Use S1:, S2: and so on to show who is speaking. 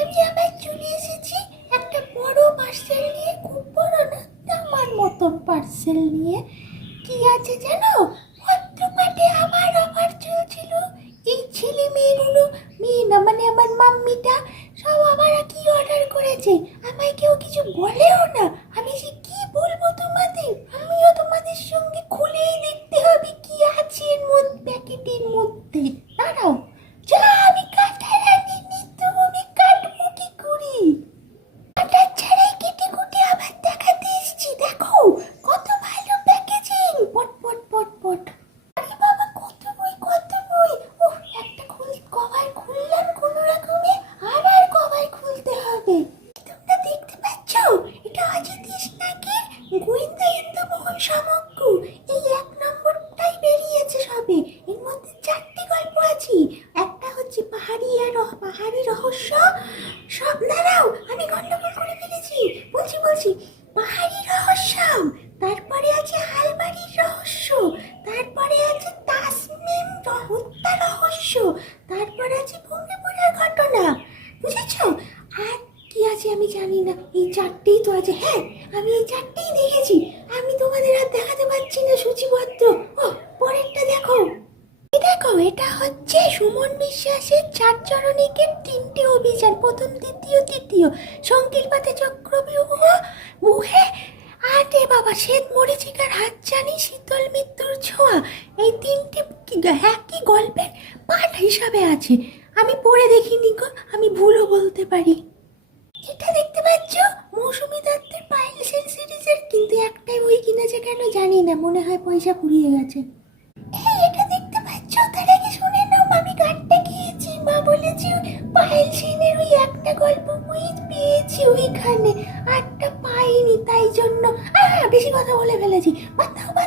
S1: আমি আবার চলে এসেছি, একটা বড় পার্সেল নিয়ে, খুব বড় না, আমার মতন পার্সেল নিয়ে। কি আছে জানো? ভদ্রপাটে আবার অফার চলছিল। এই ছেলে মেয়েগুলো, মেয়ে না মানে আমার মাম্মিটা, সব আবার কি অর্ডার করেছে? আমায় কেউ কিছু বলেও না। আমি যে কি বলব তোমাদের? আমিও তোমাদের সঙ্গে খুলেই দেখতে হবে কি আছে এর মধ্যে, প্যাকেটের মধ্যে। দাঁড়াও। সমগ্র এই এক নম্বরটাই বেরিয়েছে সবে। এর মধ্যে চারটি গল্প আছে। একটা হচ্ছে পাহাড়ি আর পাহাড়ি রহস্য। সব দাঁড়াও, আমি গন্ডগোল করে ফেলেছি। বলছি বলছি, পাহাড়ি রহস্য তারপরে আছে হালবাড়ির রহস্য। তারপরে আছে তাসমিম হত্যা রহস্য। তারপরে আছে ভঙ্গিপুরের ঘটনা। বুঝেছ? আর কি আছে আমি জানি না। এই চারটেই তো আছে। হ্যাঁ আমি এই চারটেই দেখেছি। আমি তোমাদের আর দেখাতে পারছি না সূচিপত্র ও পরেরটা দেখো এই দেখো, এটা হচ্ছে সুমন বিশ্বাসের চার চরণিকের তিনটে অভিযান, প্রথম, দ্বিতীয়, তৃতীয়। সংকীর্পাতে চক্রবিউহ মুহে, আটে বাবা, শ্বেত মরিচিকার হাত জানি শীতল মৃত্যুর ছোঁয়া। এই তিনটে একই গল্পের পাঠ হিসাবে আছে। আমি পড়ে দেখিনি গো, আমি ভুলও বলতে পারি। এটা দেখতে পাচ্ছ? মৌসুমী দত্তের পাইলসের সিরিজের, কিন্তু একটাই বই কিনেছে কেন জানি না, মনে হয় পয়সা ফুরিয়ে গেছে। গল্প বই পেয়েছি ওইখানে। আটটা পাইনি তাই জন্য বেশি কথা বলে ফেলেছি। বা বাদ